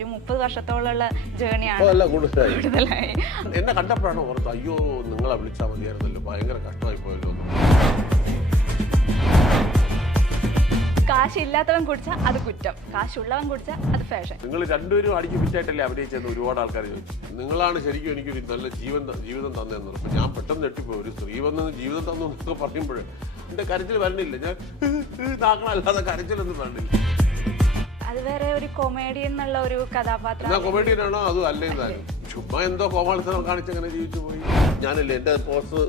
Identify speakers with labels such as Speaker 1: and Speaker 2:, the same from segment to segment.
Speaker 1: ഒരു മുപ്പത് വർഷത്തോളമുള്ള ജേണിയാണ്
Speaker 2: അതല്ല കൂടുതലായി.
Speaker 1: കൂടുതലായി.
Speaker 2: എന്നെ കണ്ടപ്പോഴാണ് ഓർത്ത് അയ്യോ നിങ്ങളെ വിളിച്ചാൽ മതിയായിരുന്നല്ലോ ഭയങ്കര കഷ്ടമായി പോയല്ലോ.
Speaker 1: കാശില്ലാത്തവൻ കുടിച്ചാൽ അത് കുറ്റം കാശുള്ളവൻ കുടിച്ചാൽ അത് ഫാഷൻ
Speaker 2: നിങ്ങൾ രണ്ടുപേരും അടിക്ക് ഫിറ്റായിട്ടല്ലേ അഭിനയിച്ചെന്ന് ഒരുപാട് ആൾക്കാർ ചോദിച്ചു. നിങ്ങളാണ് ശരിക്കും എനിക്കൊരു നല്ല ജീവൻ ജീവിതം തന്നെന്ന് പറഞ്ഞു ഞാൻ പെട്ടെന്ന് ഞെട്ടിപ്പോയി. ഒരു സ്ത്രീ വന്ന് ജീവിതം തന്നു എന്നൊക്കെ പറയുമ്പോഴേ എന്റെ കരച്ചിൽ വരണില്ല. ഞാൻ നാക്കളല്ലാതെ കരച്ചിലൊന്നും വരണില്ല.
Speaker 1: അത് വേറെ ഒരു കൊമേഡി എന്നുള്ള ഒരു കഥാപാത്രം
Speaker 2: എന്നാ കൊമേഡിയനാണോ അതും അല്ലേ താനും ചുമ്മാ എന്തോ കോമാളിത്തരം കാണിച്ച് അങ്ങനെ ജീവിച്ചു പോയി. ഞാനല്ലേ എന്റെ പോസ്റ്റ്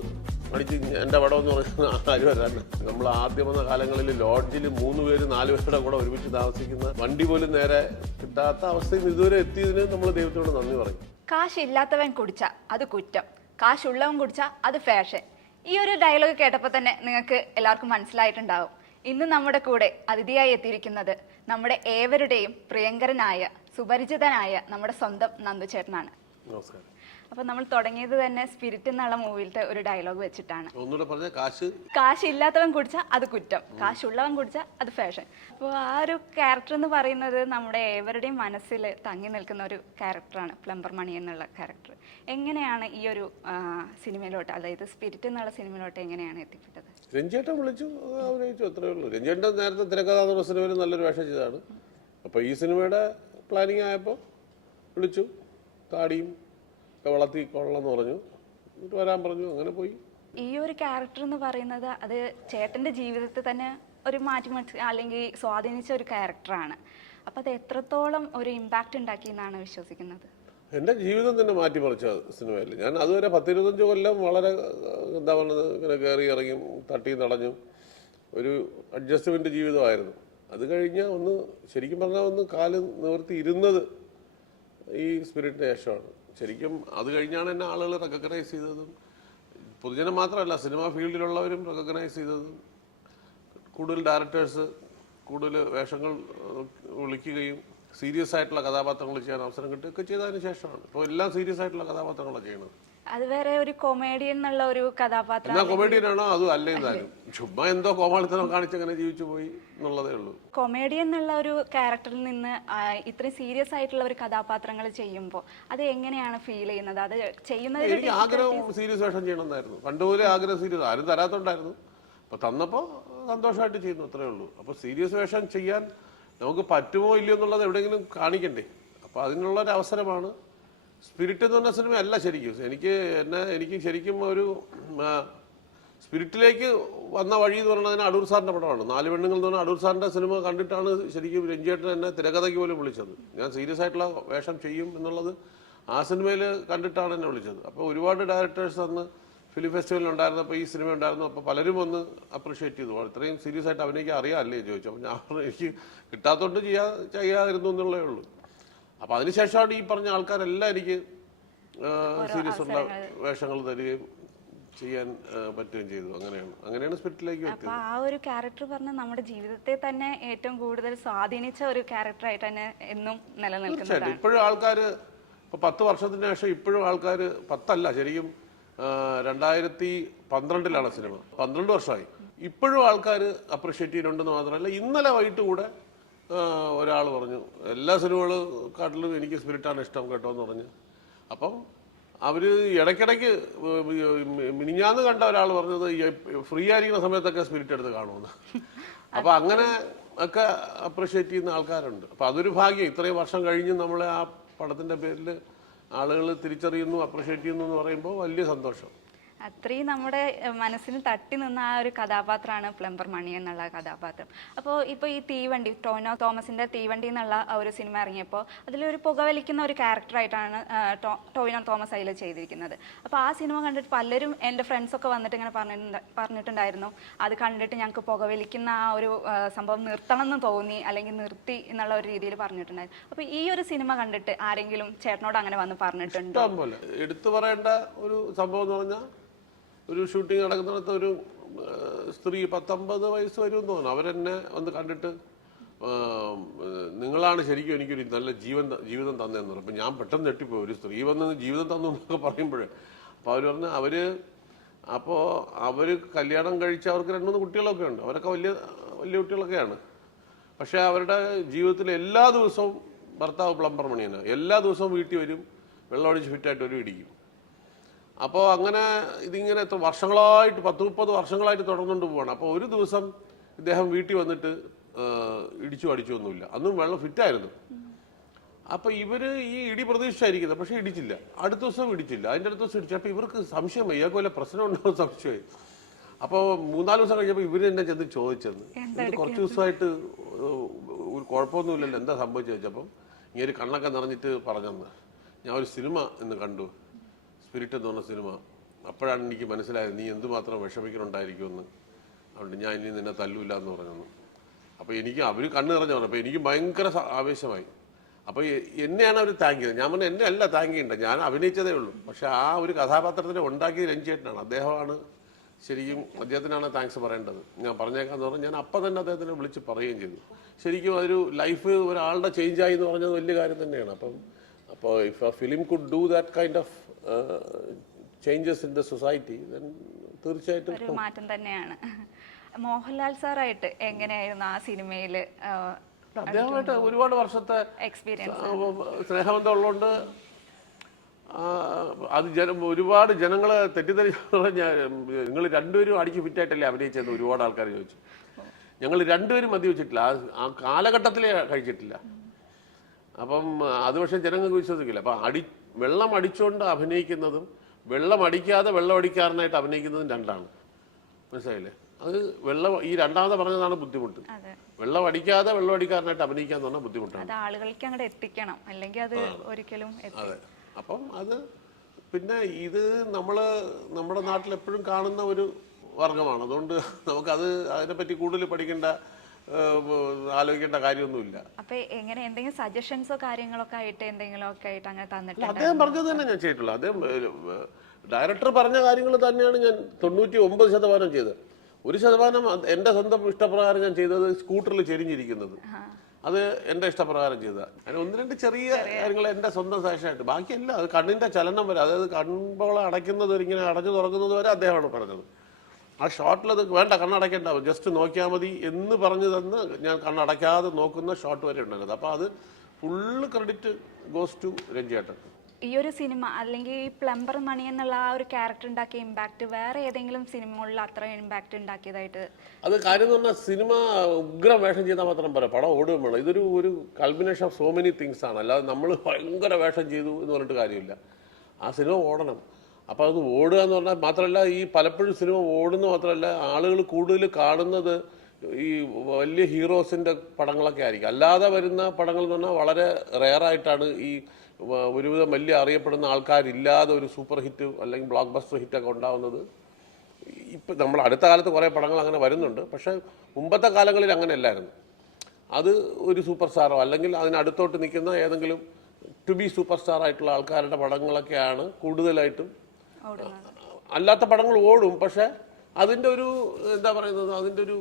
Speaker 2: അടിച്ച് എന്റെ പടം എന്ന് പറയുന്ന ആരും വരാണ് നമ്മൾ ആദ്യം വന്ന കാലങ്ങളിൽ ലോഡ്ജിൽ മൂന്ന് പേര് നാല് പേരുടെ കൂടെ ഒരുമിച്ച് താമസിക്കുന്ന വണ്ടി പോലും നേരെ കിട്ടാത്ത അവസ്ഥയിൽ ഇതുവരെ എത്തിയതിന് നമ്മൾ ദൈവത്തോട് നന്ദി പറയും.
Speaker 1: കാശില്ലാത്തവൻ കുടിച്ച അത് കുറ്റം. കാശുള്ളവൻ കുടിച്ച അത് ഫാഷൻ ഈ ഒരു ഡയലോഗ് കേട്ടപ്പോൾ തന്നെ നിങ്ങൾക്ക് എല്ലാവർക്കും മനസ്സിലായിട്ടുണ്ടാവും. ഇന്ന് നമ്മുടെ കൂടെ അതിഥിയായി എത്തിയിരിക്കുന്നത് നമ്മുടെ ഏവരുടെയും പ്രിയങ്കരനായ സുപരിചിതനായ നമ്മുടെ സ്വന്തം നന്ദു ചേട്ടനാണ്
Speaker 2: നമസ്കാരം.
Speaker 1: അപ്പോൾ നമ്മൾ തുടങ്ങിയത് തന്നെ സ്പിരിറ്റ് എന്നുള്ള മൂവിയിലത്തെ ഒരു ഡയലോഗ് വെച്ചിട്ടാണ്.
Speaker 2: ഒന്നുകൂടെ പറഞ്ഞ കാശ്?
Speaker 1: ഇല്ലാത്തവൻ കുടിച്ചാൽ അത് കുറ്റം. കാശുള്ളവൻ കുടിച്ചാൽ അത് ഫാഷൻ അപ്പോൾ ആ ഒരു ക്യാരക്ടർ എന്ന് പറയുന്നത് നമ്മുടെ ഏവരുടെയും മനസ്സിൽ തങ്ങി നിൽക്കുന്ന ഒരു ക്യാരക്ടറാണ് പ്ലംബർ മണി എന്നുള്ള ക്യാരക്ടർ എങ്ങനെയാണ് ഈ ഒരു സിനിമയിലോട്ട് അതായത് സ്പിരിറ്റ് എന്നുള്ള സിനിമയിലോട്ട് എങ്ങനെയാണ് എത്തിപ്പെട്ടത്?
Speaker 2: രഞ്ജേട്ടൻ വിളിച്ചു അഭിനയിച്ചു അത്രേ ഉള്ളൂ. രഞ്ജേട്ടൻ നേരത്തെ തിരക്കഥാ സിനിമയിൽ നല്ലൊരു വേഷം ചെയ്തതാണ്. അപ്പോൾ ഈ സിനിമയുടെ പ്ലാനിങ് ആയപ്പോൾ വിളിച്ചു താടിയും ഒക്കെ വളർത്തി കൊള്ളാമെന്ന് പറഞ്ഞു. എന്നിട്ട് വരാൻ പറഞ്ഞു. അങ്ങനെ പോയി.
Speaker 1: ഈ ഒരു ക്യാരക്ടർ എന്ന് പറയുന്നത് അത് ചേട്ടന്റെ ജീവിതത്തിൽ തന്നെ ഒരു മാറ്റിമറിച്ച് അല്ലെങ്കിൽ സ്വാധീനിച്ച ഒരു ക്യാരക്ടറാണ് അപ്പോൾ അത് എത്രത്തോളം ഒരു ഇമ്പാക്റ്റ് ഉണ്ടാക്കി എന്നാണ് വിശ്വസിക്കുന്നത്?
Speaker 2: എന്റെ ജീവിതം തന്നെ മാറ്റിമറിച്ച സിനിമയിൽ ഞാൻ അതുവരെ പത്തിരുപത്തഞ്ച് കൊല്ലം വളരെ എന്താ പറയുന്നത് ഇങ്ങനെ കയറി ഇറങ്ങി തട്ടി നടഞ്ഞു ഒരു അഡ്ജസ്റ്റ്മെന്റ് ജീവിതമായിരുന്നു. അത് കഴിഞ്ഞ് ഒന്ന് ശരിക്കും പറഞ്ഞാൽ ഒന്ന് കാൽ നിവർത്തി ഇരുന്നത് ഈ സ്പിരിറ്റിന് ശേഷമാണ്. ശരിക്കും അത് കഴിഞ്ഞാണ് എന്നെ ആളുകൾ റെക്കഗ്നൈസ് ചെയ്തതും. പൊതുജനം മാത്രമല്ല സിനിമാ ഫീൽഡിലുള്ളവരും റെക്കഗ്നൈസ് ചെയ്തതും. കൂടുതൽ ഡയറക്ടേഴ്സ് കൂടുതൽ വേഷങ്ങൾ വിളിക്കുകയും സീരിയസ് ആയിട്ടുള്ള കഥാപാത്രങ്ങൾ ചെയ്യാൻ അവസരം കിട്ടുകയൊക്കെ ചെയ്തതിന് ശേഷമാണ്. ഇപ്പോൾ എല്ലാം സീരിയസ് ആയിട്ടുള്ള കഥാപാത്രങ്ങളാണ് ചെയ്യുന്നത്.
Speaker 1: അത് വേറെ ഒരു കൊമേഡിയൻ എന്നുള്ള ഒരു കഥാപാത്രം
Speaker 2: എന്നാ കൊമേഡിയനാണോ അതും അല്ലേ താനും ചുമ്മാ എന്തോ കാണിച്ച് കാണിച്ചങ്ങനെ ജീവിച്ചു പോയി എന്നുള്ളതേ ഉള്ളൂ.
Speaker 1: കൊമേഡിയൻ എന്നുള്ള ഒരു ക്യാരക്ടറിൽ നിന്ന് ആ, ഇത്രയും സീരിയസ് ആയിട്ടുള്ള ഒരു കഥാപാത്രങ്ങൾ ചെയ്യുമ്പോൾ അത് എങ്ങനെയാണ് ഫീൽ ചെയ്യുന്നത്? അത് ചെയ്യുന്നത്
Speaker 2: എനിക്ക് ആഗ്രഹം സീരിയസ് വേഷം ചെയ്യണമെന്നായിരുന്നു. പണ്ട് പോലെ ആഗ്രഹം സീരിയസ് ആരും തരാത്തോണ്ടായിരുന്നു. അപ്പൊ തന്നപ്പോൾ സന്തോഷമായിട്ട് ചെയ്യുന്നു അത്രേ ഉള്ളൂ. അപ്പൊ സീരിയസ് വേഷം ചെയ്യാൻ നമുക്ക് പറ്റുമോ ഇല്ലയോ എന്നുള്ളത് എവിടെയെങ്കിലും കാണിക്കണ്ടേ? അപ്പൊ അതിനുള്ള ഒരു അവസരമാണ് സ്പിരിറ്റ് എന്ന് പറഞ്ഞ സിനിമ അല്ല ശരിക്കും. എനിക്ക് എന്നെ എനിക്ക് ശരിക്കും ഒരു സ്പിരിറ്റിലേക്ക് വന്ന വഴി എന്ന് പറയുന്നത് അടൂർ സാറിന്റെ പടമാണ്. നാല് പെണ്ണുങ്ങൾ എന്ന് പറഞ്ഞാൽ അടൂർ സാറിന്റെ സിനിമ കണ്ടിട്ടാണ് ശരിക്കും രഞ്ജിയേട്ടൻ എന്നെ തിരക്കഥയ്ക്ക് പോലും വിളിച്ചത്. ഞാൻ സീരിയസ് ആയിട്ടുള്ള വേഷം ചെയ്യും എന്നുള്ളത് ആ സിനിമയിൽ കണ്ടിട്ടാണ് എന്നെ വിളിച്ചത്. അപ്പോൾ ഒരുപാട് ഡയറക്ടേഴ്സ് അന്ന് ഫിലിം ഫെസ്റ്റിവലിൽ ഉണ്ടായിരുന്നപ്പോൾ ഈ സിനിമ ഉണ്ടായിരുന്നു. അപ്പോൾ പലരും ഒന്ന് അപ്രീഷിയേറ്റ് ചെയ്തു. ഇത്രയും സീരിയസ് ആയിട്ട് അഭിനയിക്കാൻ അറിയാമല്ലേ ചോദിച്ചു. അപ്പോൾ ഞാൻ എനിക്ക് കിട്ടാത്തതുകൊണ്ട് ചെയ്യാ ചെയ്യാതിരുന്നു എന്നുള്ളേ ഉള്ളൂ. അപ്പോൾ അതിനുശേഷമാണ് ഈ പറഞ്ഞ ആൾക്കാരെല്ലാം എനിക്ക് സീരിയസ് ഉള്ള വേഷങ്ങൾ തരികയും ചെയ്യാൻ പറ്റുകയും ചെയ്തു. അങ്ങനെയാണ്. അങ്ങനെയാണ് സ്പിരിറ്റിലേക്ക്
Speaker 1: അപ്പൊ ആ ഒരു ക്യാരക്ടർ പറഞ്ഞ നമ്മുടെ ജീവിതത്തെ തന്നെ ഏറ്റവും കൂടുതൽ സ്വാധീനിച്ച ഒരു ക്യാരക്ടർ ആയിട്ട് തന്നെ എന്നും നിലനിൽക്കുന്നതാണ്
Speaker 2: തീർച്ചയായിട്ടും. ഇപ്പോഴും ആൾക്കാർ ഇപ്പൊ പത്ത് വർഷത്തിന് ശേഷം ഇപ്പോഴും ആൾക്കാർ പത്തല്ല ശരിക്കും രണ്ടായിരത്തി പന്ത്രണ്ടിലാണ് സിനിമ. പന്ത്രണ്ട് വർഷമായി. ഇപ്പോഴും ആൾക്കാർ അപ്രിഷ്യേറ്റ് ചെയ്യുന്നുണ്ടെന്ന് മാത്രമല്ല ഇന്നലെ വൈകിട്ട് കൂടെ ഒരാൾ പറഞ്ഞു എല്ലാ സിനിമകളെക്കാട്ടിലും എനിക്ക് സ്പിരിറ്റാണ് ഇഷ്ടം കേട്ടോ എന്ന് പറഞ്ഞ്. അപ്പം അവർ ഇടയ്ക്കിടയ്ക്ക് മിനിഞ്ഞാന്ന് കണ്ട ഒരാൾ പറഞ്ഞത് ഫ്രീ ആയിരിക്കുന്ന സമയത്തൊക്കെ സ്പിരിറ്റ് എടുത്ത് കാണുമെന്ന്. അപ്പൊ അങ്ങനെ ഒക്കെ അപ്രിഷ്യേറ്റ് ചെയ്യുന്ന ആൾക്കാരുണ്ട്. അപ്പൊ അതൊരു ഭാഗ്യം. ഇത്രയും വർഷം കഴിഞ്ഞ് നമ്മളെ ആ പടത്തിന്റെ പേരിൽ ആളുകൾ തിരിച്ചറിയുന്നു അപ്രിഷ്യേറ്റ് ചെയ്യുന്നു എന്ന് പറയുമ്പോൾ വലിയ സന്തോഷം.
Speaker 1: അത്രയും നമ്മുടെ മനസ്സിന് തട്ടി നിന്ന ആ ഒരു കഥാപാത്രമാണ് പ്ലംബർ മണി എന്നുള്ള കഥാപാത്രം. അപ്പോൾ ഇപ്പോൾ ഈ തീവണ്ടി ടോനോ തോമസിന്റെ തീവണ്ടി എന്നുള്ള ഒരു സിനിമ ഇറങ്ങിയപ്പോൾ അതിലൊരു പുകവലിക്കുന്ന ഒരു ക്യാരക്ടറായിട്ടാണ് ടോയിനോ തോമസ് അതിൽ ചെയ്തിരിക്കുന്നത്. അപ്പോൾ ആ സിനിമ കണ്ടിട്ട് പലരും എന്റെ ഫ്രണ്ട്സൊക്കെ വന്നിട്ട് ഇങ്ങനെ പറഞ്ഞിട്ടുണ്ട് പറഞ്ഞിട്ടുണ്ടായിരുന്നു. അത് കണ്ടിട്ട് ഞങ്ങൾക്ക് പുകവലിക്കുന്ന ആ ഒരു സംഭവം നിർത്തണം എന്ന് തോന്നി അല്ലെങ്കിൽ നിർത്തി എന്നുള്ള ഒരു രീതിയിൽ പറഞ്ഞിട്ടുണ്ടായിരുന്നു. അപ്പോൾ ഈ ഒരു സിനിമ കണ്ടിട്ട് ആരെങ്കിലും ചേട്ടനോട് അങ്ങനെ വന്ന് പറഞ്ഞിട്ടുണ്ട്?
Speaker 2: എടുത്തു പറയേണ്ട ഒരു സംഭവം എന്ന് പറഞ്ഞാൽ ഒരു ഷൂട്ടിംഗ് നടക്കുന്നിടത്ത് ഒരു സ്ത്രീ പത്തൊമ്പത് വയസ്സ് വരും തോന്നുന്നു. അവരെന്നെ വന്ന് കണ്ടിട്ട് നിങ്ങളാണ് ശരിക്കും എനിക്കൊരു നല്ല ജീവൻ ജീവിതം തന്നതെന്ന് പറഞ്ഞു അപ്പം ഞാൻ പെട്ടെന്ന് ഞെട്ടിപ്പോയി. ഒരു സ്ത്രീ വന്ന് ജീവിതം തന്നു എന്നൊക്കെ പറയുമ്പോൾ അപ്പോൾ അവർ പറഞ്ഞ് അവർ അപ്പോൾ അവർ കല്യാണം കഴിച്ച അവർക്ക് രണ്ട് മൂന്ന് കുട്ടികളൊക്കെ ഉണ്ട്. അവരൊക്കെ വലിയ വലിയ കുട്ടികളൊക്കെയാണ്. പക്ഷേ അവരുടെ ജീവിതത്തിൽ എല്ലാ ദിവസവും ഭർത്താവ് പ്ലംബർ മണിയാണ് എല്ലാ ദിവസവും വീട്ടിൽ വരും വെള്ളമടിച്ച് ഫിറ്റായിട്ട് ഒരു ഇടിക്കും. അപ്പോൾ അങ്ങനെ ഇതിങ്ങനെ വർഷങ്ങളായിട്ട് പത്ത് മുപ്പത് വർഷങ്ങളായിട്ട് തുടർന്നുകൊണ്ട് പോവാണ്. അപ്പോൾ ഒരു ദിവസം ഇദ്ദേഹം വീട്ടിൽ വന്നിട്ട് ഇടിച്ചു അടിച്ചു ഒന്നുമില്ല അന്നും വെള്ളം ഫിറ്റായിരുന്നു. അപ്പൊ ഇവർ ഈ ഇടി പ്രതീക്ഷിച്ചായിരിക്കുന്നത്. പക്ഷെ ഇടിച്ചില്ല. അടുത്ത ദിവസം ഇടിച്ചില്ല. അതിന്റെ അടുത്ത ദിവസം ഇടിച്ചു. അപ്പൊ ഇവർക്ക് സംശയം ഇയാൾക്ക് വല്ല പ്രശ്നം ഉണ്ടാവും സംശയമായി അപ്പോൾ മൂന്നാൽ ദിവസം കഴിഞ്ഞപ്പോൾ ഇവർ എന്നെ ചെന്ന് ചോദിച്ചെന്ന്. ഇത് കുറച്ച് ദിവസമായിട്ട് ഒരു കുഴപ്പമൊന്നുമില്ലല്ലോ. എന്താ സംഭവിച്ചു ചോദിച്ചപ്പം ഇങ്ങനെ കണ്ണൊക്കെ നിറഞ്ഞിട്ട് പറഞ്ഞു ഞാൻ ഒരു സിനിമ ഇന്ന് കണ്ടു. സ്പിരിറ്റ് എന്ന് പറഞ്ഞ സിനിമ. അപ്പോഴാണ് എനിക്ക് മനസ്സിലായത് നീ എന്തുമാത്രം വിഷമിക്കുന്നുണ്ടായിരിക്കുമെന്ന് അതുകൊണ്ട് ഞാൻ ഇനി നിന്നെ തല്ലൂല്ല എന്ന് പറഞ്ഞു അപ്പോൾ എനിക്ക് അവർ കണ്ണു നിറഞ്ഞു പറഞ്ഞു. അപ്പോൾ എനിക്ക് ഭയങ്കര ആവേശമായി. അപ്പോൾ എന്നെയാണ് അവർ താങ്ക് ചെയ്തത്. ഞാൻ പറഞ്ഞു എന്നെ അല്ല താങ്ക് ചെയ്യണ്ട ഞാൻ അഭിനയിച്ചതേ ഉള്ളൂ. പക്ഷെ ആ ഒരു കഥാപാത്രത്തിനെ ഉണ്ടാക്കിയത് രഞ്ജിയേട്ടനാണ്. അദ്ദേഹമാണ് ശരിക്കും അദ്ദേഹത്തിനാണ് താങ്ക്സ് പറയേണ്ടത്. ഞാൻ പറഞ്ഞേക്കാന്ന് പറഞ്ഞു ഞാൻ അപ്പം തന്നെ അദ്ദേഹത്തിനെ വിളിച്ച് പറയുകയും ചെയ്തു. ശരിക്കും അതൊരു ലൈഫ് ഒരാളുടെ ചേഞ്ചായി എന്ന് പറഞ്ഞത് വലിയ കാര്യം തന്നെയാണ്. അപ്പം അപ്പോൾ if a film could do that kind of changes in the society തീർച്ചയായിട്ടും
Speaker 1: ഒരു മാറ്റം തന്നെയാണ്. മോഹൻലാൽ സാറായിട്ട് എങ്ങനെയായിരുന്നു ആ സിനിമയിൽ
Speaker 2: അദ്ദേഹമായിട്ട് ഒരുപാട് വർഷത്തെ
Speaker 1: എക്സ്പീരിയൻസ്
Speaker 2: സ്നേഹബന്ധം ഉള്ളതുകൊണ്ട് ആ, അത് ജനം ഒരുപാട് ജനങ്ങളെ തെറ്റിദ്ധരിച്ച നിങ്ങൾ രണ്ടുപേരും അടിച്ച് ഫിറ്റായിട്ടല്ലേ അഭിനയിച്ചെന്ന് ഒരുപാട് ആൾക്കാർ ചോദിച്ചു. ഞങ്ങൾ രണ്ടുപേരും മദ്യപിച്ചിട്ടില്ല. ആ കാലഘട്ടത്തിലേ കഴിച്ചിട്ടില്ല. അപ്പം അത് പക്ഷെ ജനങ്ങൾക്ക് വിശ്വസിക്കില്ല. അപ്പം അടി വെള്ളം അടിച്ചുകൊണ്ട് അഭിനയിക്കുന്നതും വെള്ളം അടിക്കാതെ വെള്ളം അടിക്കാരനായിട്ട് അഭിനയിക്കുന്നതും രണ്ടാണ്. മനസ്സിലായില്ലേ? അത് വെള്ളം ഈ രണ്ടാമത് പറഞ്ഞതാണ് ബുദ്ധിമുട്ട്. വെള്ളം അടിക്കാതെ വെള്ളം അടിക്കാരനായിട്ട് അഭിനയിക്കാന്ന് പറഞ്ഞാൽ ബുദ്ധിമുട്ടാണ്.
Speaker 1: അത് ആളുകൾക്ക് അങ്ങോട്ട് എത്തിക്കണം. അല്ലെങ്കിൽ അത് ഒരിക്കലും
Speaker 2: അതെ. അപ്പം അത് പിന്നെ ഇത് നമ്മൾ നമ്മുടെ നാട്ടിൽ എപ്പോഴും കാണുന്ന ഒരു വർഗമാണ് അതുകൊണ്ട് നമുക്കത് അതിനെപ്പറ്റി കൂടുതൽ പഠിക്കേണ്ട ആലോചിക്കേണ്ട കാര്യമൊന്നുമില്ല.
Speaker 1: അപ്പൊ എങ്ങനെ എന്തെങ്കിലും സജഷൻസോ കാര്യങ്ങളൊക്കെ ആയിട്ട് എന്തെങ്കിലും ഒക്കെ ആയിട്ട് അങ്ങനെ
Speaker 2: തന്നിട്ട്
Speaker 1: തന്നിട്ടുണ്ട്
Speaker 2: അദ്ദേഹം പറഞ്ഞത് തന്നെ ഞാൻ ചെയ്തിട്ടുള്ളൂ. അദ്ദേഹം ഡയറക്ടർ പറഞ്ഞ കാര്യങ്ങൾ തന്നെയാണ് ഞാൻ തൊണ്ണൂറ്റി ഒമ്പത് ശതമാനം ചെയ്തത്. ഒരു ശതമാനം എന്റെ എന്റെ സ്വന്തം ഇഷ്ടപ്രകാരം ഞാൻ ചെയ്തത് സ്കൂട്ടറിൽ ചെരിഞ്ഞിരിക്കുന്നത്. അത് എന്റെ ഇഷ്ടപ്രകാരം ചെയ്ത അതിന് ഒന്ന് രണ്ട് ചെറിയ കാര്യങ്ങൾ എന്റെ സ്വന്തം സേഷനായിട്ട് ബാക്കിയല്ല അത് കണ്ണിന്റെ ചലനം വരെ അതായത് കൺപോള അടയ്ക്കുന്നത് ഇങ്ങനെ അടഞ്ഞു തുറക്കുന്നത് വരെ അദ്ദേഹമാണ് പറഞ്ഞത്. ആ ഷോട്ടിൽ അത് വേണ്ട കണ്ണടയ്ക്കേണ്ട. ജസ്റ്റ് നോക്കിയാൽ മതി എന്ന് പറഞ്ഞു തന്ന് ഞാൻ കണ്ണടയ്ക്കാതെ നോക്കുന്ന ഷോട്ട് വരെ ഉണ്ടായിരുന്നത് അപ്പോൾ അത് ഫുള്ള് ക്രെഡിറ്റ് ഗോസ് ടു രഞ്ജിയേട്ടൻ.
Speaker 1: ഈ ഒരു സിനിമ അല്ലെങ്കിൽ ഈ പ്ലംബർ മണി എന്നുള്ള ആ ഒരു ക്യാരക്ടർ ഉണ്ടാക്കിയ ഇമ്പാക്ട് വേറെ ഏതെങ്കിലും സിനിമകളിൽ അത്ര ഇമ്പാക്ട് ഉണ്ടാക്കിയതായിട്ട്
Speaker 2: അത് കാര്യം എന്ന് പറഞ്ഞാൽ സിനിമ ഉഗ്രം വേഷം ചെയ്താൽ മാത്രം പറയാം പടം ഓടുകയും വേണം. ഇതൊരു ഒരു combination of so many things ആണ്. അല്ലാതെ നമ്മൾ ഭയങ്കര വേഷം ചെയ്തു എന്ന് പറഞ്ഞിട്ട് കാര്യമില്ല. ആ സിനിമ ഓടണം. അപ്പോൾ അത് ഓടുക എന്ന് പറഞ്ഞാൽ മാത്രമല്ല ഈ പലപ്പോഴും സിനിമ ഓടുന്ന മാത്രമല്ല ആളുകൾ കൂടുതൽ കാണുന്നത് ഈ വലിയ ഹീറോസിന്റെ പടങ്ങളൊക്കെ ആയിരിക്കും. അല്ലാതെ വരുന്ന പടങ്ങൾ എന്ന് പറഞ്ഞാൽ വളരെ റെയറായിട്ടാണ് ഈ ഒരുവിധം വലിയ അറിയപ്പെടുന്ന ആൾക്കാരില്ലാതെ ഒരു സൂപ്പർ ഹിറ്റ് അല്ലെങ്കിൽ ബ്ലോക്ക് ബസ്റ്റർ ഹിറ്റൊക്കെ ഉണ്ടാവുന്നത്. ഇപ്പം നമ്മൾ അടുത്ത കാലത്ത് കുറേ പടങ്ങൾ അങ്ങനെ വരുന്നുണ്ട്. പക്ഷേ മുമ്പത്തെ കാലങ്ങളിൽ അങ്ങനെ അല്ലായിരുന്നു അത് ഒരു സൂപ്പർ സ്റ്റാറോ അല്ലെങ്കിൽ അതിനടുത്തോട്ട് നിൽക്കുന്ന ഏതെങ്കിലും ടു ബി സൂപ്പർ സ്റ്റാർ ആയിട്ടുള്ള ആൾക്കാരുടെ പടങ്ങളൊക്കെയാണ് കൂടുതലായിട്ടും അല്ലാത്ത പടങ്ങൾ ഓടും പക്ഷെ അതിന്റെ ഒരു എന്താ പറയുന്നത് അതിന്റെ ഒരു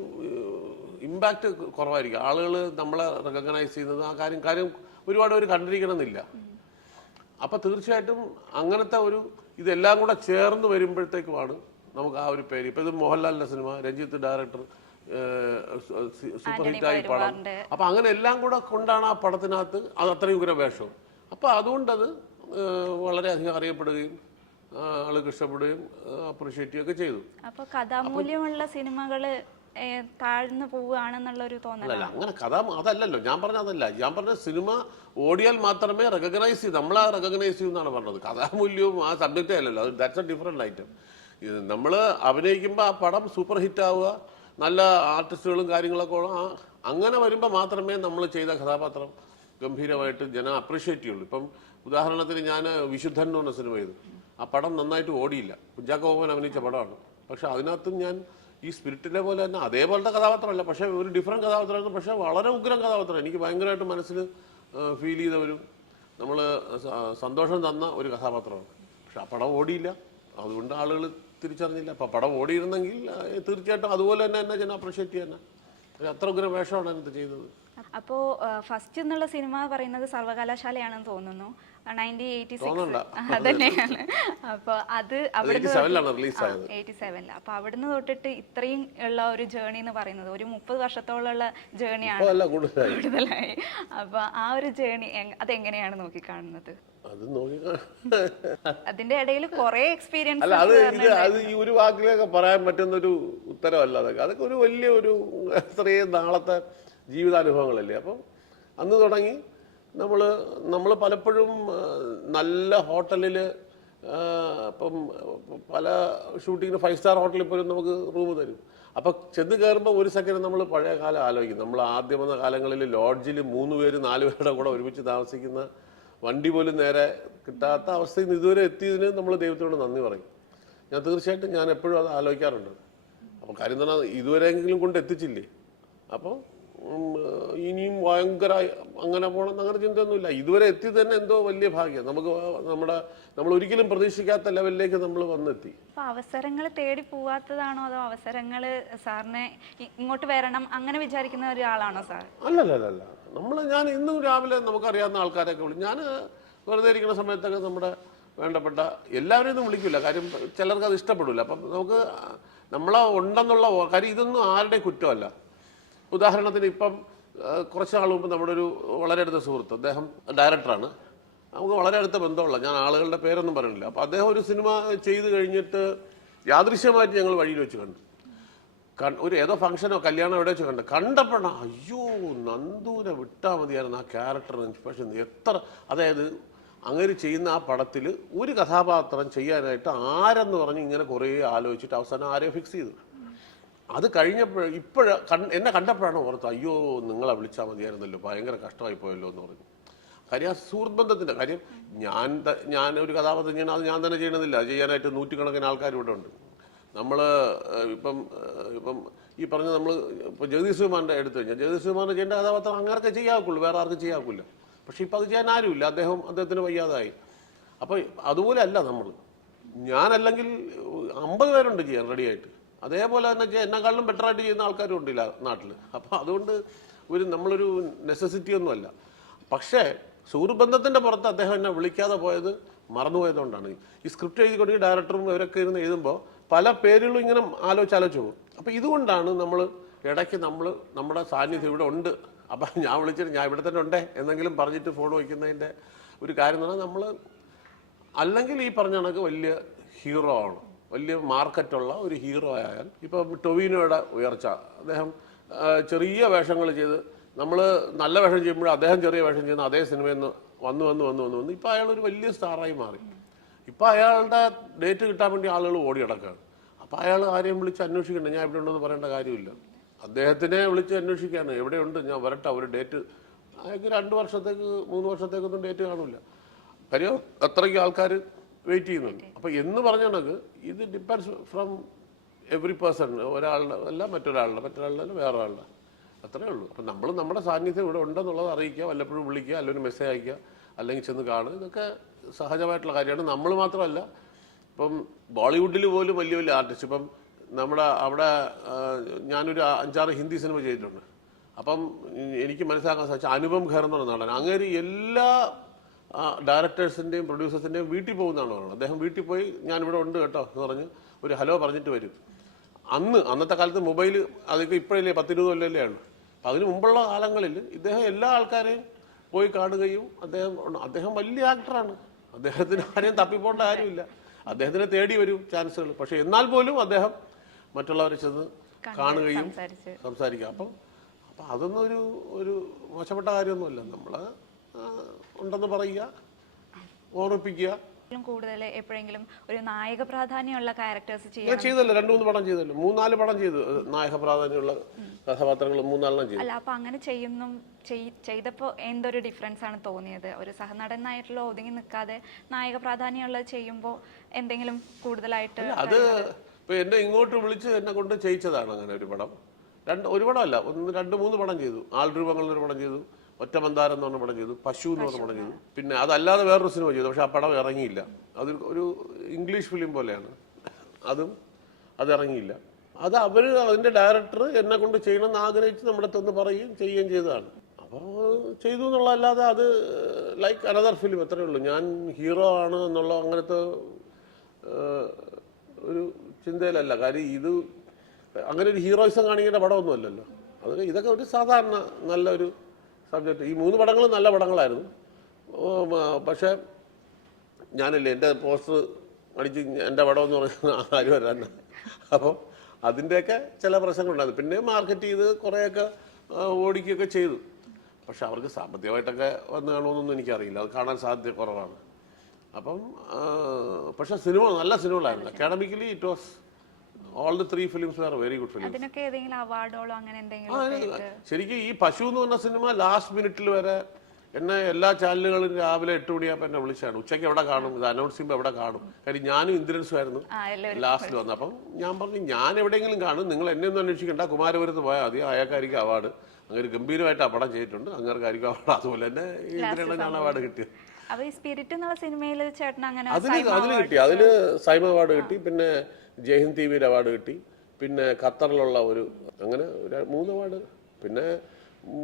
Speaker 2: ഇമ്പാക്റ്റ് കുറവായിരിക്കും. ആളുകൾ നമ്മളെ റെക്കഗ്നൈസ് ചെയ്യുന്നത് ആ കാര്യം കാര്യം ഒരുപാട് പേര് കണ്ടിരിക്കണമെന്നില്ല. അപ്പൊ തീർച്ചയായിട്ടും അങ്ങനത്തെ ഒരു ഇതെല്ലാം കൂടെ ചേർന്ന് വരുമ്പോഴത്തേക്കുമാണ് നമുക്ക് ആ ഒരു പേര്. ഇപ്പൊ ഇത് മോഹൻലാലിന്റെ സിനിമ രഞ്ജിത്ത് ഡയറക്ടർ സൂപ്പർ
Speaker 1: ഹിറ്റ്
Speaker 2: ഹിറ്റായി പടം. അപ്പൊ അങ്ങനെ എല്ലാം കൂടെ കൊണ്ടാണ് ആ പടത്തിനകത്ത് അത് അത്രയും ഉഗ്രവേഷവും വേഷം അപ്പൊ അതുകൊണ്ടത് വളരെയധികം അറിയപ്പെടുകയും ആ, ആൾക്ക് ഇഷ്ടപ്പെടുകയും അപ്രീഷിയേറ്റ് ചെയ്യുകയൊക്കെ ചെയ്തു.
Speaker 1: അപ്പൊ കഥാമൂല്യമുള്ള സിനിമകൾ താഴ്ന്നു പോവുകയാണെന്നുള്ള ഒരു തോന്നല
Speaker 2: അല്ല അങ്ങനെ കഥ അതല്ലല്ലോ ഞാൻ പറഞ്ഞ അതല്ല. ഞാൻ പറഞ്ഞ സിനിമ ഓടിയാൽ മാത്രമേ റെക്കഗ്നൈസ് ചെയ്യൂ. നമ്മളെ റെക്കഗ്നൈസ് ചെയ്യുമെന്നാണ് പറഞ്ഞത്. കഥാമൂല്യവും ആ സബ്ജക്റ്റ് അല്ലല്ലോ അത് ദാറ്റ്സ് എ ഡിഫറെന്റ് ഐറ്റം നമ്മൾ അഭിനയിക്കുമ്പോൾ ആ പടം സൂപ്പർ ഹിറ്റ് ആവുക നല്ല ആർട്ടിസ്റ്റുകളും കാര്യങ്ങളൊക്കെ ഉള്ള അങ്ങനെ വരുമ്പോൾ മാത്രമേ നമ്മൾ ചെയ്ത കഥാപാത്രം ഗംഭീരമായിട്ട് ജനം അപ്രീഷിയേറ്റ് ചെയ്യുള്ളൂ. ഇപ്പം ഉദാഹരണത്തിന് ഞാൻ വിശുദ്ധൻ എന്ന് പറഞ്ഞ സിനിമ ചെയ്തു. ആ പടം നന്നായിട്ട് ഓടിയില്ല. കുഞ്ചാക്കോ ബോബൻ അഭിനയിച്ച പടമാണ്. പക്ഷെ അതിനകത്തും ഞാൻ ഈ സ്പിരിറ്റിലെ പോലെ തന്നെ അതേപോലത്തെ കഥാപാത്രമല്ല. പക്ഷെ ഒരു ഡിഫറെന്റ് കഥാപാത്രമായിരുന്നു. പക്ഷെ വളരെ ഉഗ്രം കഥാപാത്രം എനിക്ക് ഭയങ്കരമായിട്ട് മനസ്സിൽ ഫീൽ ചെയ്തവരും നമ്മൾ സന്തോഷം തന്ന ഒരു കഥാപാത്രമാണ്. പക്ഷെ ആ പടം ഓടിയില്ല. അതുകൊണ്ട് ആളുകൾ തിരിച്ചറിഞ്ഞില്ല. അപ്പം പടം ഓടിയിരുന്നെങ്കിൽ തീർച്ചയായിട്ടും അതുപോലെ തന്നെ എന്നെ ഞാൻ അപ്രിഷ്യേറ്റ് ചെയ്യാൻ. അത്ര ഉഗ്രം വേഷമാണ് അതിനകത്ത് ചെയ്തത്.
Speaker 1: അപ്പോൾ ഫസ്റ്റ് എന്നുള്ള സിനിമ പറയുന്നത് സർവകലാശാലയാണെന്ന് തോന്നുന്നു. Nineteen eighty
Speaker 2: തോന്നണ്ട.
Speaker 1: സിക്സ് അതന്നെയാണ് അപ്പോൾ അത് അവിടുന്ന്
Speaker 2: 87 ലാണ് release ആയത്.
Speaker 1: എയ്റ്റി സെവനിൽ അപ്പോൾ അവിടുന്ന് തൊട്ടിട്ട് ഇത്രയും ഉള്ള ഒരു ജേണി എന്ന് പറയുന്നത് ഒരു മുപ്പത് വർഷത്തോളമുള്ള ജേണിയാണ്
Speaker 2: അപ്പോൾ കൂടുതലായി.
Speaker 1: അപ്പൊ അപ്പോൾ ആ ഒരു ജേണി അതെങ്ങനെയാണ് നോക്കിക്കാണുന്നത്?
Speaker 2: അത് നോക്കി
Speaker 1: അതിന്റെ ഇടയിൽ കുറെ എക്സ്പീരിയൻസ്
Speaker 2: അല്ല അത് ഇത് അത് ഈ ഒരു വാക്കിലൊക്കെ പറയാൻ പറ്റുന്ന ഒരു ഉത്തരവല്ല അതൊക്കെ. അതൊക്കെ ഒരു വലിയ ഒരു ചെറിയ നാളത്തെ ജീവിതാനുഭവങ്ങളല്ലേ. അപ്പം അന്ന് തുടങ്ങി നമ്മൾ നമ്മൾ പലപ്പോഴും നല്ല ഹോട്ടലിൽ ഇപ്പം പല ഷൂട്ടിങ്ങിന് ഫൈവ് സ്റ്റാർ ഹോട്ടലിൽ പോലും നമുക്ക് റൂം തരും. അപ്പം ചെന്ന് കയറുമ്പോൾ ഒരു സെക്കൻഡ് നമ്മൾ പഴയ കാലം ആലോചിക്കും. നമ്മൾ ആദ്യം വന്ന കാലങ്ങളിൽ ലോഡ്ജിൽ മൂന്ന് പേര് നാല് പേരുടെ കൂടെ ഒരുമിച്ച് താമസിക്കുന്ന വണ്ടി പോലും നേരെ കിട്ടാത്ത അവസ്ഥയിൽ നിന്ന് ഇതുവരെ എത്തിയതിന് നമ്മൾ ദൈവത്തിനോട് നന്ദി പറയും. ഞാൻ തീർച്ചയായിട്ടും ഞാൻ എപ്പോഴും അത് ആലോചിക്കാറുണ്ട്. അപ്പോൾ കാര്യം എന്താ ഇതുവരെയെങ്കിലും കൊണ്ട് എത്തിച്ചില്ലേ? അപ്പോൾ ഇനിയും ഭയങ്കര അങ്ങനെ പോകണം അങ്ങനെ ചിന്തയൊന്നുമില്ല. ഇതുവരെ എത്തി തന്നെ എന്തോ വലിയ ഭാഗ്യം. നമുക്ക് നമ്മുടെ നമ്മൾ ഒരിക്കലും പ്രതീക്ഷിക്കാത്ത ലെവലിലേക്ക് നമ്മൾ വന്നെത്തി.
Speaker 1: അവസരങ്ങൾ തേടി പോവാത്തതാണോ? അതോ അവസരങ്ങൾ സാറിനെ ഇങ്ങോട്ട് വരണം അങ്ങനെ വിചാരിക്കുന്ന ഒരാളാണോ സാർ?
Speaker 2: അല്ലല്ലല്ല നമ്മൾ ഞാൻ ഇന്നും രാവിലെ നമുക്കറിയാവുന്ന ആൾക്കാരൊക്കെ വിളിക്കും ഞാൻ വെറുതെ ഇരിക്കുന്ന സമയത്തൊക്കെ നമ്മുടെ വേണ്ടപ്പെട്ട എല്ലാവരെയും ഒന്നും വിളിക്കില്ല കാര്യം ചിലർക്ക് അത് ഇഷ്ടപ്പെടില്ല അപ്പം നമുക്ക് നമ്മളെ ഉണ്ടെന്നുള്ള കാര്യം ഇതൊന്നും ആരുടെയും കുറ്റമല്ല. ഉദാഹരണത്തിന് ഇപ്പം കുറച്ച് നാൾ മുമ്പ് നമ്മുടെ ഒരു വളരെ അടുത്ത സുഹൃത്ത് അദ്ദേഹം ഡയറക്ടറാണ്. നമുക്ക് വളരെ അടുത്ത ബന്ധമുള്ള ഞാൻ ആളുകളുടെ പേരൊന്നും പറയുന്നില്ല അപ്പോൾ അദ്ദേഹം ഒരു സിനിമ ചെയ്തു കഴിഞ്ഞിട്ട് യാദൃശ്യമായിട്ട് ഞങ്ങൾ വഴിയിൽ വെച്ച് കണ്ടു. ഒരു ഏതോ ഫംഗ്ഷനോ കല്യാണോ എവിടെ വെച്ച് കണ്ടു. കണ്ടപ്പോഴാണ് അയ്യോ നന്ദൂനെ വിട്ടാൽ മതിയായിരുന്നു ആ ക്യാരക്ടർ പക്ഷെ എത്ര അതായത് അങ്ങനെ ചെയ്യുന്ന ആ പടത്തിൽ ഒരു കഥാപാത്രം ചെയ്യാനായിട്ട് ആരെന്ന് പറഞ്ഞ് ഇങ്ങനെ കുറേ ആലോചിച്ചിട്ട് അവസാനം ആരെയോ ഫിക്സ് ചെയ്തു. അത് കഴിഞ്ഞപ്പോൾ ഇപ്പോഴ എന്നെ കണ്ടപ്പോഴാണ് ഓർത്ത് അയ്യോ നിങ്ങളെ വിളിച്ചാൽ മതിയായിരുന്നല്ലോ ഭയങ്കര കഷ്ടമായി പോയല്ലോ എന്ന് പറഞ്ഞു. കാര്യം ആ സുഹൃത്ത് ബന്ധത്തിന്റെ കാര്യം ഞാൻ ഞാൻ ഒരു കഥാപാത്രം ചെയ്യണം അത് ഞാൻ തന്നെ ചെയ്യണമെന്നില്ല ചെയ്യാനായിട്ട് നൂറ്റിക്കണക്കിന് ആൾക്കാർ ഇവിടെ ഉണ്ട്. നമ്മൾ ഇപ്പം ഇപ്പം ഈ പറഞ്ഞ നമ്മൾ ഇപ്പോൾ ജഗദീഷ് കുമാറിന്റെ എടുത്തു കഴിഞ്ഞാൽ ജഗദീഷ് കുമാറിന് ചെയ്യേണ്ട കഥാപാത്രം അങ്ങനെയൊക്കെ ചെയ്യാക്കുള്ളൂ വേറെ ആർക്കും ചെയ്യാക്കില്ല പക്ഷേ ഇപ്പം അത് ചെയ്യാൻ ആരുമില്ല അദ്ദേഹം അദ്ദേഹത്തിന് വയ്യാതായി. അപ്പോൾ അതുപോലെ അല്ല നമ്മൾ ഞാനല്ലെങ്കിൽ അമ്പത് പേരുണ്ട് ചെയ്യാൻ റെഡിയായിട്ട്. അതേപോലെ തന്നെ എന്നെക്കാളും ബെറ്റർ ബെറ്ററായിട്ട് ചെയ്യുന്ന ആൾക്കാരും ഉണ്ടില്ല നാട്ടിൽ അപ്പോൾ അതുകൊണ്ട് ഒരു നമ്മളൊരു നെസസിറ്റി ഒന്നുമല്ല പക്ഷേ സുഹൃബന്ധത്തിന്റെ പുറത്ത് അദ്ദേഹം എന്നെ വിളിക്കാതെ പോയത് മറന്നുപോയതുകൊണ്ടാണ്. ഈ സ്ക്രിപ്റ്റ് എഴുതി കൊടുക്കുക ഡയറക്ടറും ഇവരൊക്കെ ഇരുന്ന് എഴുതുമ്പോൾ പല പേരുകളും ഇങ്ങനെ ആലോചിച്ച് ആലോചിച്ച് പോകും. അപ്പോൾ ഇതുകൊണ്ടാണ് നമ്മൾ ഇടയ്ക്ക് നമ്മൾ നമ്മുടെ സാന്നിധ്യം ഇവിടെ ഉണ്ട്. അപ്പം ഞാൻ വിളിച്ചിട്ട് ഞാൻ ഇവിടെ തന്നെ ഉണ്ടേ എന്നെങ്കിലും പറഞ്ഞിട്ട് ഫോൺ വയ്ക്കുന്നതിന്റെ ഒരു കാര്യം എന്ന് പറഞ്ഞാൽ നമ്മൾ അല്ലെങ്കിൽ ഈ പറഞ്ഞ കണക്ക് വലിയ ഹീറോ ആണ്. വലിയ മാർക്കറ്റുള്ള ഒരു ഹീറോ ആയാൽ ഇപ്പം ടൊവിനോയുടെ ഉയർച്ച അദ്ദേഹം ചെറിയ വേഷങ്ങൾ ചെയ്ത് നമ്മൾ നല്ല വേഷം ചെയ്യുമ്പോൾ അദ്ദേഹം ചെറിയ വേഷം ചെയ്യുന്ന അതേ സിനിമയിൽ നിന്ന് വന്നു വന്നു വന്നു വന്നു വന്നു. ഇപ്പം അയാൾ ഒരു വലിയ സ്റ്റാറായി മാറി. ഇപ്പം അയാളുടെ ഡേറ്റ് കിട്ടാൻ വേണ്ടി ആളുകൾ ഓടി കിടക്കുകയാണ് അപ്പോൾ അയാൾ ആരെയും വിളിച്ച് അന്വേഷിക്കണ്ട ഞാൻ ഇവിടെ ഉണ്ടെന്ന് പറയേണ്ട കാര്യമില്ല. അദ്ദേഹത്തിനെ വിളിച്ച് അന്വേഷിക്കുകയാണ് എവിടെയുണ്ട് ഞാൻ വരട്ടെ ഒരു ഡേറ്റ്. അയാൾക്ക് രണ്ട് വർഷത്തേക്ക് മൂന്ന് വർഷത്തേക്കൊന്നും ഡേറ്റ് കാണില്ല കാര്യം അത്രയ്ക്ക് ആൾക്കാർ വെയിറ്റ് ചെയ്യുന്നുണ്ട്. അപ്പോൾ എന്ന് പറഞ്ഞ ഇത് ഡിപ്പെൻഡ്സ് ഫ്രം എവറി പേഴ്സൺ ഒരാളുടെ അല്ല മറ്റൊരാളുടെ മറ്റൊരാളുടെ അല്ല വേറെ ആളുടെ അത്രേ ഉള്ളൂ. അപ്പം നമ്മൾ നമ്മുടെ സാന്നിധ്യം ഇവിടെ ഉണ്ടെന്നുള്ളത് അറിയിക്കുക വല്ലപ്പോഴും വിളിക്കുക അല്ലെങ്കിൽ മെസ്സേജ് അയക്കുക അല്ലെങ്കിൽ ചെന്ന് കാണുക. ഇതൊക്കെ സഹജമായിട്ടുള്ള കാര്യമാണ്. നമ്മൾ മാത്രമല്ല ഇപ്പം ബോളിവുഡിൽ പോലും വലിയ വലിയ ആർട്ടിസ്റ്റ് ഇപ്പം നമ്മുടെ അവിടെ ഞാനൊരു അഞ്ചാറ് ഹിന്ദി സിനിമ ചെയ്തിട്ടുണ്ട്. അപ്പം എനിക്ക് മനസ്സിലാക്കാൻ സാധിച്ച അനുപം ഖേർ എന്ന് പറഞ്ഞ നടൻ. അങ്ങനെ എല്ലാ ഡയറക്ടേഴ്സിന്റെയും പ്രൊഡ്യൂസേഴ്സിന്റെയും വീട്ടിൽ പോകുന്നതാണ് പറയുന്നത്. അദ്ദേഹം വീട്ടിൽ പോയി ഞാൻ ഇവിടെ ഉണ്ട് കേട്ടോ എന്ന് പറഞ്ഞ് ഒരു ഹലോ പറഞ്ഞിട്ട് വരും. അന്ന് അന്നത്തെ കാലത്ത് മൊബൈൽ അതൊക്കെ ഇപ്പോഴല്ലേ പത്തിരുപത് കൊല്ലല്ലേ ഉള്ളൂ അപ്പം അതിന് മുമ്പുള്ള കാലങ്ങളിൽ ഇദ്ദേഹം എല്ലാ ആൾക്കാരെയും പോയി കാണുകയും അദ്ദേഹം അദ്ദേഹം വലിയ ആക്ടറാണ്. അദ്ദേഹത്തിന് ആരെയും തപ്പിപ്പോണ്ട കാര്യമില്ല. അദ്ദേഹത്തിനെ തേടി വരും ചാൻസുകൾ. പക്ഷെ എന്നാൽ പോലും അദ്ദേഹം മറ്റുള്ളവരെ ചെന്ന് കാണുകയും സംസാരിക്കുക. അപ്പം അപ്പം അതൊന്നും ഒരു ഒരു മോശപ്പെട്ട കാര്യമൊന്നുമല്ല. നമ്മൾ ഉണ്ടെന്ന് പറയുക ഓർമ്മിപ്പിക്കുക.
Speaker 1: കൂടുതൽ എപ്പോഴെങ്കിലും ഒരു നായക പ്രാധാന്യമുള്ള ക്യാരക്ടേഴ്സ്
Speaker 2: ഞാൻ ചെയ്തല്ലോ രണ്ടു മൂന്ന് പടം ചെയ്തല്ലോ മൂന്നാൽ പടം ചെയ്തു. നായക പ്രാധാന്യമുള്ള കഥാപാത്രങ്ങൾ മൂന്നാലെണ്ണം ചെയ്തു.
Speaker 1: അല്ല അപ്പൊ അങ്ങനെ ചെയ്യുന്നു ചെയ്- ചെയ്തപ്പോ എന്തൊരു ഡിഫറൻസ് ആണ് തോന്നിയത്? ഒരു സഹനടനായിട്ടുള്ള ഒതുങ്ങി നിൽക്കാതെ നായക പ്രാധാന്യമുള്ളത് ചെയ്യുമ്പോൾ എന്തെങ്കിലും കൂടുതലായിട്ട്
Speaker 2: അത് ഇപ്പൊ എന്നെ ഇങ്ങോട്ട് വിളിച്ച് എന്നെ കൊണ്ട് ചെയ്യിച്ചതാണ് അങ്ങനെ ഒരു പടം. രണ്ട് ഒരു പടമല്ല ഒന്ന് രണ്ട് മൂന്ന് പടം ചെയ്തു. ആൾരൂപങ്ങൾ ഒരു പടം ചെയ്തു. ഒറ്റ മന്ദാരം എന്ന് പറഞ്ഞ പടം ചെയ്തു പശു എന്ന് പറഞ്ഞ പടം ചെയ്തു. പിന്നെ അതല്ലാതെ വേറൊരു സിനിമ ചെയ്തു പക്ഷെ ആ പടം ഇറങ്ങിയില്ല. അത് ഒരു ഇംഗ്ലീഷ് ഫിലിം പോലെയാണ്. അതും അത് ഇറങ്ങിയില്ല. അത് അവർ അതിന്റെ ഡയറക്ടർ എന്നെ കൊണ്ട് ചെയ്യണമെന്ന് ആഗ്രഹിച്ച് നമ്മുടെ അടുത്ത് ഒന്ന് പറയുകയും ചെയ്യുകയും ചെയ്തതാണ്. അപ്പോൾ ചെയ്തു എന്നുള്ളതല്ലാതെ അത് ലൈക്ക് അനദർ ഫിലിം അത്രേ ഉള്ളൂ. ഞാൻ ഹീറോ ആണ് എന്നുള്ള അങ്ങനത്തെ ഒരു ചിന്തയിലല്ല. കാര്യം ഇത് അങ്ങനെ ഒരു ഹീറോയിസം കാണിക്കേണ്ട പടമൊന്നുമല്ലല്ലോ. അത് ഇതൊക്കെ ഒരു സാധാരണ നല്ലൊരു സബ്ജക്റ്റ് ഈ മൂന്ന് പടങ്ങളും നല്ല പടങ്ങളായിരുന്നു. പക്ഷേ ഞാനല്ലേ എന്റെ പോസ്റ്റർ അടിച്ച് എന്റെ പടം എന്ന് പറഞ്ഞാൽ ആരും വരാൻ അപ്പോൾ അതിന്റെയൊക്കെ ചില പ്രശ്നങ്ങളുണ്ടായിരുന്നു. പിന്നെ മാർക്കറ്റ് ചെയ്ത് കുറേയൊക്കെ ഓടിക്കുകയൊക്കെ ചെയ്തു. പക്ഷെ അവർക്ക് സാമ്പത്തികമായിട്ടൊക്കെ വന്ന് കാണുമെന്നൊന്നും എനിക്കറിയില്ല. അത് കാണാൻ സാധ്യത കുറവാണ്. അപ്പം പക്ഷെ സിനിമ നല്ല സിനിമകളായിരുന്നു. Academically it was all the three films are very good films
Speaker 1: അതിനൊക്കെ ഏതെങ്കിലും അവാർഡുകളോ അങ്ങനെ എന്തെങ്കിലും?
Speaker 2: ശരിക്കും ഈ പശു എന്ന് പറഞ്ഞ സിനിമ ലാസ്റ്റ് മിനിറ്റിൽ വരെ എന്നെ എല്ലാ ചാനലുകളും രാവിലെ എട്ട് മണിയാകുമ്പോൾ എന്നെ വിളിച്ചാണ്. ഉച്ചയ്ക്ക് എവിടെ കാണും? ഇത് അനൗൺസ് ചെയ്യുമ്പോൾ എവിടെ കാണും? കാര്യം ഞാനും ഇന്ദ്രൻസും ആയിരുന്നു ലാസ്റ്റിൽ വന്നത്. അപ്പം ഞാൻ പറഞ്ഞു ഞാൻ എവിടെയെങ്കിലും കാണും. നിങ്ങൾ എന്നെ ഒന്നും അന്വേഷിക്കണ്ട. കുമാരപുരത്ത് പോയാൽ മതി. അയാൾക്കായിരിക്കും അവാർഡ് അങ്ങനെ ഗംഭീരമായിട്ട് ആ പടം ചെയ്തിട്ടുണ്ട്. അങ്ങനെക്കായിരിക്കും അവാർഡ് അതുപോലെ തന്നെ ഇന്ദ്രനാണ് അവാർഡ് കിട്ടിയത്
Speaker 1: അപ്പൊ ഈ സ്പിരിറ്റ് എന്നുള്ള സിനിമയിൽ ചേട്ടൻ അങ്ങനെ
Speaker 2: അതിന് അതിന് കിട്ടി. അതിന് സൈമ അവാർഡ് കിട്ടി. പിന്നെ ജയ്ഹിന്ദ് ടി വിയിൽ അവാർഡ് കിട്ടി. പിന്നെ ഖത്തറിലുള്ള ഒരു അങ്ങനെ ഒരു മൂന്ന് അവാർഡ് പിന്നെ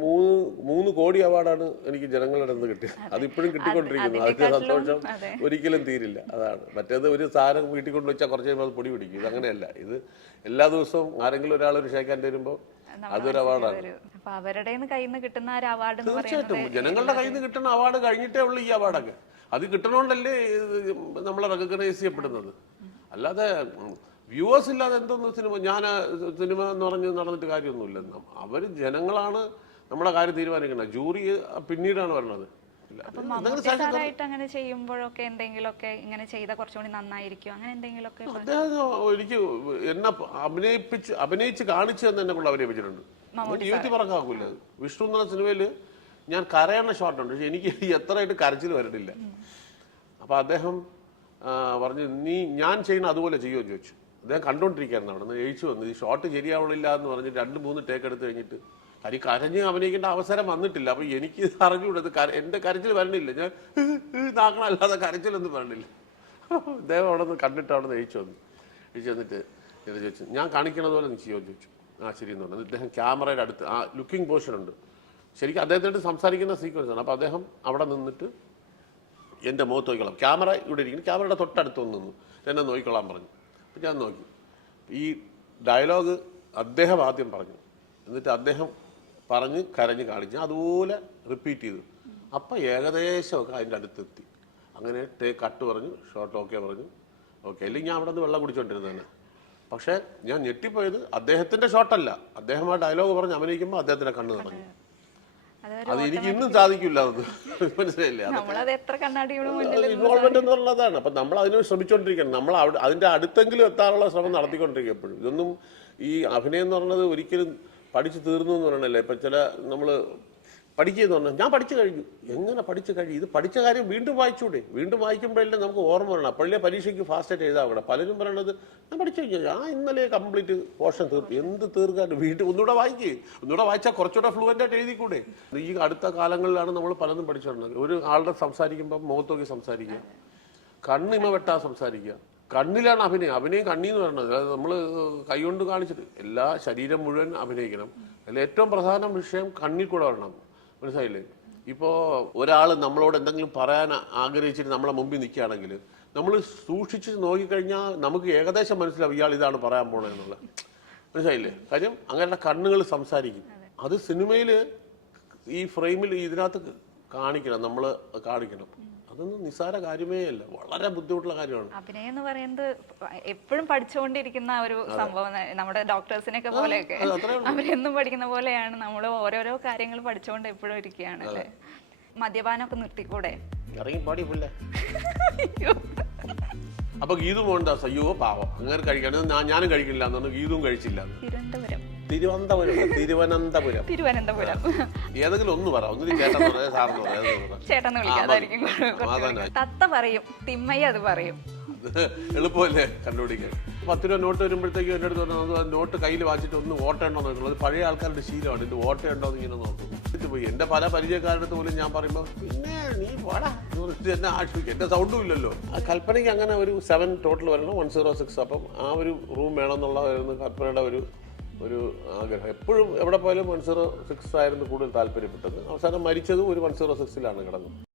Speaker 2: മൂന്ന് മൂന്ന് കോടി അവാർഡാണ് എനിക്ക് ജനങ്ങളുടെ നിന്ന് കിട്ടിയത്. അതിപ്പോഴും കിട്ടിക്കൊണ്ടിരിക്കുന്നു. അതിന്റെ സന്തോഷം ഒരിക്കലും തീരില്ല. അതാണ്. മറ്റേത് ഒരു സാധനം വീട്ടിൽ കൊണ്ട് വെച്ചാൽ കുറച്ച് കഴിയുമ്പോൾ അത് പൊടി പിടിക്കും. ഇത് അങ്ങനെയല്ല. ഇത് എല്ലാ ദിവസവും ആരെങ്കിലും ഒരാൾ ഒരു ഷേക്കാൻ തരുമ്പോൾ അതൊരു അവാർഡാണ്
Speaker 1: അവരുടെ കയ്യിൽ നിന്ന് കിട്ടുന്ന അവാർഡ്
Speaker 2: തീർച്ചയായിട്ടും. ജനങ്ങളുടെ കയ്യിൽ നിന്ന് കിട്ടുന്ന അവാർഡ് കഴിഞ്ഞിട്ടേ ഉള്ളൂ ഈ അവാർഡൊക്കെ അത് കിട്ടണോണ്ടല്ലേ നമ്മൾ നമ്മളെ റെക്കഗ്നൈസ് ചെയ്യപ്പെടുന്നത്. അല്ലാതെ വ്യൂവേഴ്സ് ഇല്ലാതെ എന്തോന്ന് സിനിമ ഞാൻ സിനിമ എന്ന് പറഞ്ഞ് നടന്നിട്ട് കാര്യമൊന്നുമില്ല. അവർ ജനങ്ങളാണ് നമ്മളെ കാര്യം തീരുമാനിക്കുന്നത്. ജൂറി പിന്നീടാണ് വരണത്.
Speaker 1: അങ്ങനെ ചെയ്യുമ്പോഴൊക്കെ എന്തെങ്കിലുമൊക്കെ ഇങ്ങനെ ചെയ്ത കുറച്ചുകൂടി നന്നായിരിക്കും അങ്ങനെ എന്തെങ്കിലുമൊക്കെ
Speaker 2: അദ്ദേഹം എനിക്ക് എന്നെ അഭിനയിപ്പിച്ച് അഭിനയിച്ച് കാണിച്ചു എന്ന് എന്നെ കൊണ്ട് അഭിനയിപ്പിച്ചിട്ടുണ്ട്. ജീവിതത്തിൽ പറക്കാക്കൂല വിഷ്ണു എന്ന സിനിമയിൽ ഞാൻ കരയണ ഷോട്ടുണ്ട് പക്ഷെ എനിക്ക് എത്രയായിട്ട് കരച്ചിൽ വരണില്ല. അപ്പൊ അദ്ദേഹം പറഞ്ഞു നീ ഞാൻ ചെയ്യുന്ന അതുപോലെ ചെയ്യുമോ എന്ന് ചോദിച്ചു. അദ്ദേഹം കണ്ടുകൊണ്ടിരിക്കുകയായിരുന്നു അവിടെ. നിന്ന് ജയിച്ചു വന്നു. ഈ ഷോട്ട് ശരിയാവണില്ല എന്ന് പറഞ്ഞ് രണ്ട് മൂന്ന് ടേക്ക് എടുത്ത് കഴിഞ്ഞിട്ട് കരി കരഞ്ഞ് അഭിനയിക്കേണ്ട അവസരം വന്നിട്ടില്ല. അപ്പോൾ എനിക്ക് ഇത് കര എന്റെ കരച്ചിൽ വരണില്ല. ഞാൻ നാക്കണല്ലാതെ കരച്ചിലൊന്നും വരണില്ല. അദ്ദേഹം അവിടെ നിന്ന് കണ്ടിട്ട് അവിടെ നിന്ന് ജയിച്ചു വന്നു. ജയിച്ചു വന്നിട്ട് ഞാൻ ചോദിച്ചു ഞാൻ കാണിക്കണത് പോലെ നീ ചെയ്യുമോ എന്ന് ചോദിച്ചു. ആ ശരി എന്ന് പറഞ്ഞു അദ്ദേഹം ക്യാമറയുടെ അടുത്ത് ആ ലുക്കിംഗ് പോർഷൻ ഉണ്ട്. ശരിക്കും അദ്ദേഹത്തിനായിട്ട് സംസാരിക്കുന്ന സീക്വൻസ് ആണ്. അപ്പോൾ അദ്ദേഹം അവിടെ നിന്നിട്ട് എന്റെ മുഖത്ത് നോക്കിക്കോളാം. ക്യാമറ ഇവിടെ ഇരിക്കുന്നു. ക്യാമറയുടെ തൊട്ടടുത്ത് വന്ന് നിന്നു. എന്നെ നോക്കിക്കോളാൻ പറഞ്ഞു. അപ്പം ഞാൻ നോക്കി. ഈ ഡയലോഗ് അദ്ദേഹം ആദ്യം പറഞ്ഞു. എന്നിട്ട് അദ്ദേഹം പറഞ്ഞ് കരഞ്ഞ് കാണിച്ച് അതുപോലെ റിപ്പീറ്റ് ചെയ്തു. അപ്പം ഏകദേശമൊക്കെ അതിന്റെ അടുത്തെത്തി. അങ്ങനെ ടേ കട്ട് പറഞ്ഞു ഷോർട്ട് ഓക്കെ പറഞ്ഞു. ഓക്കെ അല്ലെങ്കിൽ ഞാൻ അവിടെ നിന്ന് വെള്ളം കുടിച്ചോണ്ടിരുന്നത് തന്നെ പക്ഷേ ഞാൻ ഞെട്ടിപ്പോയത് അദ്ദേഹത്തിന്റെ ഷോട്ടല്ല അദ്ദേഹം ആ ഡയലോഗ് പറഞ്ഞ് അഭിനയിക്കുമ്പോൾ അദ്ദേഹത്തിന്റെ കണ്ണ് നിറഞ്ഞു. അത് എനിക്ക് ഇന്നും സാധിക്കില്ല അത്. മനസ്സിലായില്ലേ? അപ്പൊ നമ്മൾ അതിന് ശ്രമിച്ചുകൊണ്ടിരിക്കണം നമ്മൾ അതിന്റെ അടുത്തെങ്കിലും എത്താനുള്ള ശ്രമം നടത്തിക്കൊണ്ടിരിക്കും എപ്പോഴും. ഇതൊന്നും ഈ അഭിനയം എന്ന് പറയുന്നത് ഒരിക്കലും പഠിച്ചു തീർന്നു എന്ന് പറയണല്ലേ. ഇപ്പൊ ചില നമ്മൾ പഠിക്കുകയെന്ന് പറഞ്ഞു ഞാൻ പഠിച്ചു കഴിഞ്ഞു. എങ്ങനെ പഠിച്ചു കഴിഞ്ഞു? ഇത് പഠിച്ച കാര്യം വീണ്ടും വായിച്ചൂടെ? വീണ്ടും വായിക്കുമ്പോഴല്ലേ നമുക്ക് ഓർമ്മ വരണം അപ്പോഴേ പരീക്ഷയ്ക്ക് ഫാസ്റ്റായിട്ട് എഴുതാവണം. പലരും പറയണത് ഞാൻ പഠിച്ചു കഴിഞ്ഞു. ആ ഇന്നലെ കംപ്ലീറ്റ് പോർഷൻ തീർത്തു. എന്ത് തീർക്കാൻ വീണ്ടും ഒന്നുകൂടെ വായിക്കേ. ഒന്നുകൂടെ വായിച്ചാൽ കുറച്ചുകൂടെ ഫ്ലുവന്റ് ആയിട്ട് എഴുതിക്കൂടെ? ഈ അടുത്ത കാലങ്ങളിലാണ് നമ്മൾ പലതും പഠിച്ചുകൊണ്ടത് ഒരു ആളുടെ സംസാരിക്കുമ്പോൾ മുഖത്ത് നോക്കി സംസാരിക്കുക. കണ്ണിമ വെട്ടാ സംസാരിക്കുക. കണ്ണിലാണ് അഭിനയം. അഭിനയം കണ്ണി എന്ന് പറയുന്നത്. അതായത് നമ്മൾ കൈകൊണ്ട് കാണിച്ചിട്ട് എല്ലാ ശരീരം മുഴുവൻ അഭിനയിക്കണം. അതിൽ ഏറ്റവും പ്രധാന വിഷയം കണ്ണിൽ കൂടെ വരണം. മനസ്സിലായില്ലേ? ഇപ്പോൾ ഒരാൾ നമ്മളോട് എന്തെങ്കിലും പറയാൻ ആഗ്രഹിച്ചിട്ട് നമ്മളെ മുമ്പിൽ നിൽക്കുകയാണെങ്കിൽ നമ്മൾ സൂക്ഷിച്ച് നോക്കിക്കഴിഞ്ഞാൽ നമുക്ക് ഏകദേശം മനസ്സിലാവും ഇയാൾ ഇതാണ് പറയാൻ പോണെന്നുള്ളത് മനസ്സിലായില്ലേ? കാര്യം അങ്ങനെയുള്ള കണ്ണുകൾ സംസാരിക്കും. അത് സിനിമയിൽ ഈ ഫ്രെയിമിൽ ഇതിനകത്ത് കാണിക്കണം നമ്മൾ കാണിക്കണം. അതൊന്നും നിസ്സാര കാര്യമേ അല്ല. വളരെ ബുദ്ധിമുട്ടുള്ള കാര്യമാണ്.
Speaker 1: അഭിനയം എന്ന് പറയുന്നത് എപ്പോഴും പഠിച്ചുകൊണ്ടിരിക്കുന്ന ഒരു സംഭവം നമ്മുടെ ഡോക്ടേഴ്സിനൊക്കെ പോലെയൊക്കെ. അവരെന്നും പഠിക്കുന്ന പോലെയാണ് നമ്മൾ ഓരോരോ കാര്യങ്ങൾ പഠിച്ചുകൊണ്ട് എപ്പോഴും ഇരിക്കുകയാണ് അല്ലേ? മദ്യപാനമൊക്കെ നിർത്തിക്കൂടെ?
Speaker 2: ഇറങ്ങി പാടി. അപ്പൊ ഗീതു മോഹൻദാസ് അയ്യോ പാവം. അങ്ങനെ കഴിക്കണം ഞാനും കഴിക്കില്ല എന്ന് പറഞ്ഞു ഗീതും കഴിച്ചില്ല.
Speaker 1: തിരുവനന്തപുരം.
Speaker 2: തിരുവനന്തപുരം തിരുവനന്തപുരം.
Speaker 1: തിരുവനന്തപുരം.
Speaker 2: ഏതെങ്കിലും ഒന്ന് പറ. ഒന്നിനും ചേട്ടൻ
Speaker 1: വിളിക്കാതായിരിക്കും. തത്ത പറയും തിമ്മയ്യ അത് പറയും.
Speaker 2: എളുപ്പമല്ലേ കണ്ടുപിടിക്കാൻ? പത്ത് രൂപ നോട്ട് വരുമ്പോഴത്തേക്കും എന്റെ അടുത്ത് പറഞ്ഞു നോട്ട് കയ്യിൽ വാച്ചിട്ട് ഒന്ന് ഓട്ടയുണ്ടോ അത് പഴയ ആൾക്കാരുടെ ശീലമാണ്. ഇത് ഓട്ടയുണ്ടോ എന്ന് ഇങ്ങനെ നോക്കും. എന്നിട്ട് പോയി. എന്റെ പല പരിചയക്കാരുടെ അടുത്ത് പോലും ഞാൻ പറയുമ്പോൾ പിന്നെ നീ പോടാ എന്ന് ആശ്വസിക്കും. എന്റെ സൗണ്ടും ഇല്ലല്ലോ. ആ കൽപ്പനയ്ക്ക് അങ്ങനെ ഒരു സെവൻ ടോട്ടൽ വരണം. വൺ സീറോ സിക്സ് അപ്പം ആ ഒരു റൂം വേണമെന്നുള്ള കൽപ്പനയുടെ ഒരു ഒരു ആഗ്രഹം. എപ്പോഴും എവിടെ പോയാലും വൺ സീറോ സിക്സ് ആയിരുന്നു കൂടുതൽ താല്പര്യപ്പെട്ടത്. അവസാനം മരിച്ചതും ഒരു വൺ സീറോ സിക്സിലാണ് കിടന്നത്.